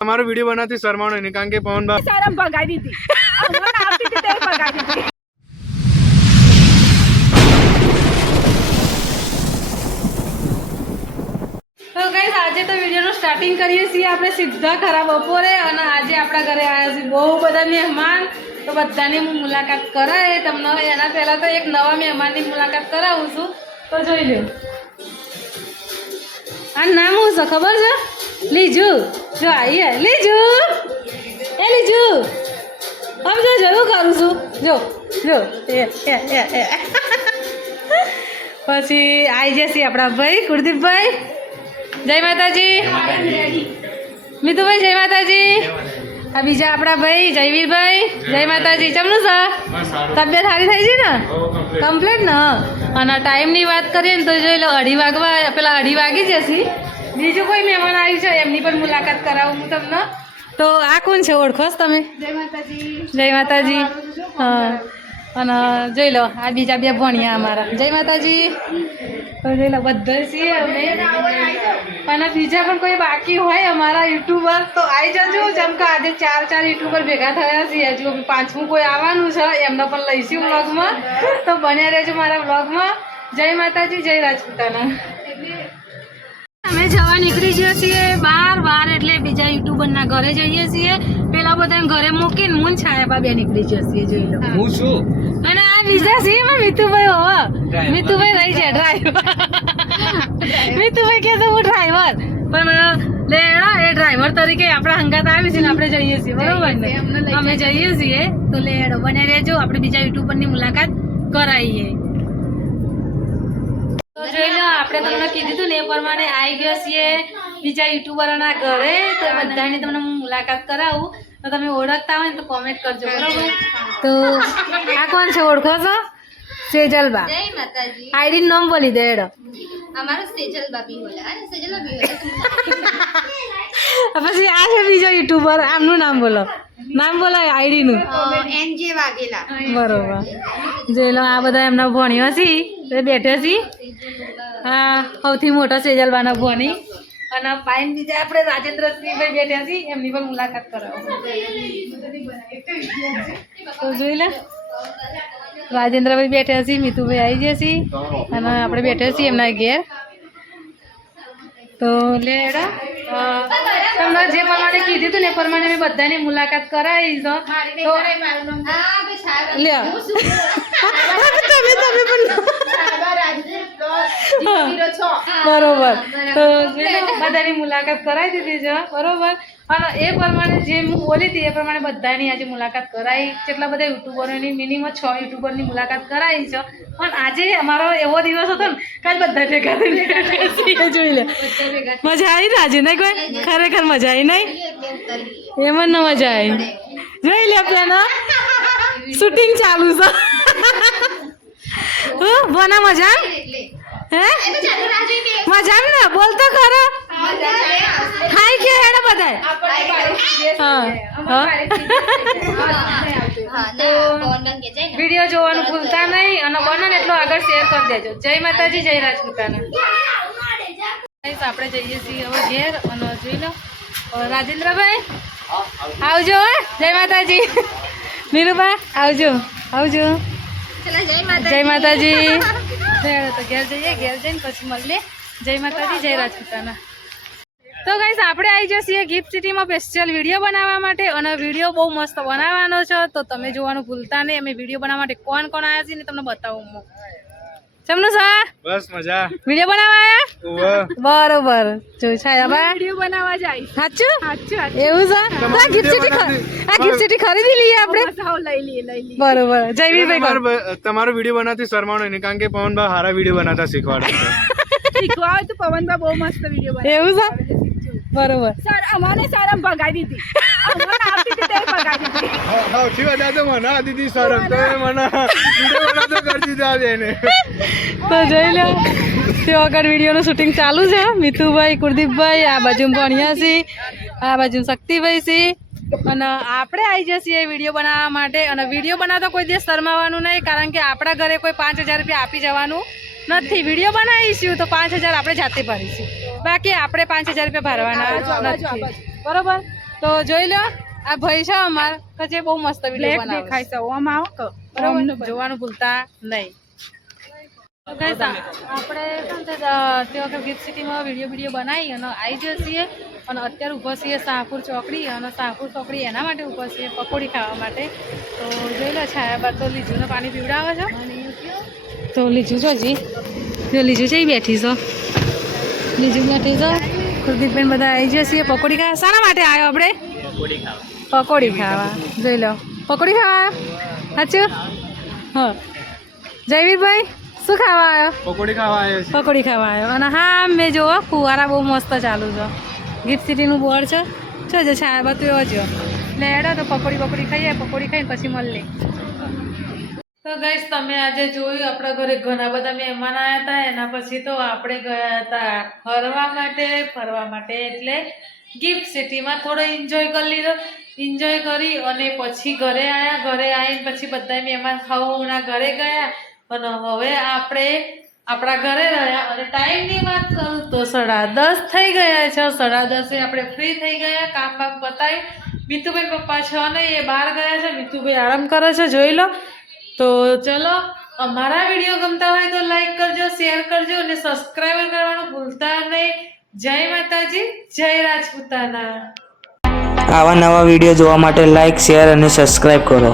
हमारा वीडियो बनाती शर्मानो नहीं कारण के पवन बा शर्म भगाई दी थी हमारा आपकी कितने भगाई दी थी। तो गाइस આજે તો વિડિયોનું સ્ટાર્ટિંગ કરીએ છીએ આપણે સીધા ખરા બપોરે અને આજે આપણા ઘરે આવ્યા છે બહુ બધા મહેમાન તો બધાની હું મુલાકાત કરાય તમને એના પહેલા તો એક નવા મહેમાનની મુલાકાત કરાવું છું તો જોઈ લો આ નામ શું છે ખબર છે લીજુ જો આઈએ લીજુ એ લીજુ આમ જો જરૂર કરું છું જો જો એ પછી આવી જશે આપણા ભાઈ કુલદીપભાઈ જય માતાજી મિતુભાઈ જય માતાજી આ બીજા આપણા ભાઈ જયવીરભાઈ જય માતાજી ચમનું સર તબિયત સારી થઈ છે ને કમ્પ્લીટ ને અને ટાઈમની વાત કરીએ ને તો જોઈ લો 2:30 પેલા 2:30 વાગી જશે બીજું કોઈ મહેમાન આવ્યું છે એમની પણ મુલાકાત કરાવું હું તમને તો આ કોણ છે ઓળખોસ તમે જય માતાજી હા અને જોઈ લો આ બીજા બે ભણ્યા અમારા જય માતાજી તો જોઈ લો બધા છીએ અમે અને બીજા પણ કોઈ બાકી હોય અમારા યુટ્યુબર તો આવી જજો જેમ કે આજે 4 યુટ્યુબર ભેગા થયા છીએ હજુ 5મું કોઈ આવવાનું છે એમને પણ લઈશું વ્લોગમાં તો બન્યા રહેજો મારા વ્લોગમાં જય માતાજી જય રાજપૂતાના અમે જવા નીકળી જઈએ છીએ બાર એટલે બીજા યુટ્યુબરના ઘરે જઈએ છીએ પેલા બધા ઘરે મૂકીને હું છાયાબા બે નીકળી જઈએ છીએ જોઈ લો હું છું અને આ બીજા છે એમાં મિતુભાઈ હોવા મિતુભાઈ રહી છે ડ્રાઈવર મિતુભાઈ કે તો હું ડ્રાઈવર પણ લેડા એ ડ્રાઈવર તરીકે આપણા હંગાત આવી છે ને આપણે જઈએ છીએ બરોબર ને અમે જઈએ છીએ તો લેડો બને રહેજો આપણે બીજા યુટ્યુબરની મુલાકાત કરાવીએ તો જોઈ લો આપણે તમને કીધું હતું ને એ પ્રમાણે આવી ગયો છીએ બીજા યુટ્યુબરોના ઘરે તો બધાની તમને હું મુલાકાત કરાવું તો તમે ઓળખતા હોય ને તો કોમેન્ટ કરજો બરોબર તો આ કોણ છે ઓળખો છો સેજલબા જય માતાજી આઈડી નામ બોલી દે એડો અમારો સેજલબા બી બોલે અને સેજલબા બી પછી આ છે બીજો યુટ્યુબર આમનું નામ બોલો આઈડીનું એનજે વાઘેલા બરોબર જોઈ લો આ બધા એમના ભણ્યો છે એ બેઠે છે હા સૌથી મોટો સેજલબાનો ભણી અને પાઈન બીજા આપણે રાજેન્દ્રસિંહભાઈ બેઠ્યા છીએ એમની પણ મુલાકાત કરાવો તો જોઈ લે રાજેન્દ્રભાઈ બેઠ્યા છીએ મિતુભાઈ આવી જશે અને આપણે બેઠ્યા છીએ એમના ઘેર તો લે એડા તમને જે પ્રમાણે કીધું હતું ને એ પ્રમાણે મેં બધાની મુલાકાત કરાવી તો લે તમે પણ બરોબર તો બધાની મુલાકાત કરાવી દીધી છે બરોબર અને એ પ્રમાણે જે હું બોલી હતી એ પ્રમાણે બધાની આજે મુલાકાત કરાવી કેટલા બધા યુટ્યુબરોની મિનિમમ 6 યુટ્યુબરની મુલાકાત કરાવી છે પણ આજે અમારો એવો દિવસ હતો ને કાલ બધા ભેગા થઈને જોઈ લે મજા આવી ને આજે નહીં કોઈ ખરેખર મજા આવી નહીં એમાં ન મજા આવી જોઈ લે પેલા શૂટિંગ ચાલુ છે બોના મજા હે મજા ને બોલતો ખરો હાય કે હેડો બધાય વિડીયો જોવાનું ભૂલતા નહીં અને બને એટલો આગળ શેર કરી દેજો જય માતાજી જય રાજપૂતાના આપણે જઈએ છીએ હવે ઘેર અને જોઈ લો રાજેન્દ્રભાઈ આવજો જય માતાજી નીરુબા આવજો જય માતાજી તો ઘેર જઈને પછી મળીએ જય માતાજી જય રાજપૂતાના તો ગાઈસ આપણે આવી જઈએ ગિફ્ટ સિટીમાં સ્પેશિયલ વિડીયો બનાવવા માટે અને વિડીયો બહુ મસ્ત બનાવવાનો છે તો તમે જોવાનું ભૂલતા નહીં અમે વિડીયો બનાવવા માટે કોણ આવ્યા છે ને તમને બતાવું હું ચમનું સર बस मजा વિડીયો બનાવવા આવ્યા બરોબર જો છાયાબા વિડિયો બનાવવા જાય સાચું એવું છે તો આ ગિફ્ટ સિટી ખરીદી લઈએ આપણે લઈ લઈએ બરોબર જયવીરભાઈ તમારો વિડીયો બનાવતી શર્मानो नहीं कारण के पवन बा हारा वीडियो बनाता शिखवाड़ શીખવાય તો પવનબા બહુ મસ્ત વિડિયો બનાવે એવું છે બરોબર સર અમારે શરમ ભગાઈ દીધી અમારે આપી દીધી ભગાઈ દીધી સૌથી વધારે તો મને દીદી શરમ તો મને વિડીયો બનાવતો કરી દીધા એને તો જોઈ લો તે આગળ વિડીયોનું શૂટિંગ ચાલુ છે મિતુભાઈ કુલદીપભાઈ આ બાજુ ભણ્યા છે આ બાજુ શક્તિભાઈ છે અને આપણે આવી જઈએ વિડીયો બનાવવા માટે અને વિડીયો બનાવતા કોઈ દિવસ શરમાવાનું નહીં કારણ કે આપણા ઘરે કોઈ 5000 રૂપિયા આપી જવાનું નથી વિડીયો બનાવીશું તો 5000 આપણે જાતે ભરીશું બાકી આપણે 5000 રૂપિયા ભરવાના નથી બરોબર તો જોઈ લો આ ભાઈ છે અમાર તો જે બહુ મસ્ત વિડીયો બ્લેક બનાવે દેખાય છે ઓમ આવો કે બરાબર જોવાનું ભૂલતા નહીં તો guys, આપણે શું છે તે વખત ગિફ્ટ સિટીમાં વિડીયો બનાવી અને આવી જઈએ છીએ અને અત્યારે ઊભા છીએ શાહપુર ચોકડી અને શાહપુર ચોકડી એના માટે ઊભા છીએ પકોડી ખાવા માટે તો જોઈ લો છાયા બાદ તો લીજુને પાણી પીવડાવે છે તો લીજુ છો જી જો લીજુ છે બેઠી છો લીજુ બેઠી છો કુલદીપબેન બધા આવી જઈએ છીએ પકોડી ખાવા શાના માટે આવ્યો આપણે પકોડી ખાવા જોઈ લો પકોડી ખાવા સાચું હા જયવીરભાઈ શું ખાવા આવ્યો પકોડી ખાવા આવ્યો છે પકોડી ખાવા આવ્યો અને હા મેં જોવો ફુવારા બહુ મસ્ત ચાલુ છે ગિફ્ટ સિટીનું બોર્ડ છે જો છાયા બધું એવો જો એટલે હેડો તો પકોડી ખાઈએ પકોડી ખાઈને પછી મળીએ તો ગાઈસ તમે આજે જોયું આપણા ઘરે ઘણા બધા મહેમાન આવ્યા હતા એના પછી તો આપણે ગયા હતા ફરવા માટે એટલે ગિફ્ટ સિટીમાં થોડો એન્જોય કરી લીધો એન્જોય કરી અને પછી ઘરે આવીને પછી બધા મહેમાન ખાવાના ઘરે ગયા અને હવે આપણે આપણા ઘરે રહ્યા અને ટાઈમની વાત કરું તો 10:30 થઈ ગયા છે 10:30 આપણે ફ્રી થઈ ગયા કામ પતાવી મીતુભાઈ પપ્પા છે અને એ બહાર ગયા છે મીતુભાઈ આરામ કરે છે જોઈ લો તો ચલો અમારા વિડીયો ગમતા હોય તો લાઈક કરજો શેર કરજો અને સબસ્ક્રાઈબ કરવાનું ભૂલતા નહીં જય માતાજી જય રાજપૂતાના આવા નવા વિડીયો જોવા માટે લાઈક શેર અને સબસ્ક્રાઈબ કરો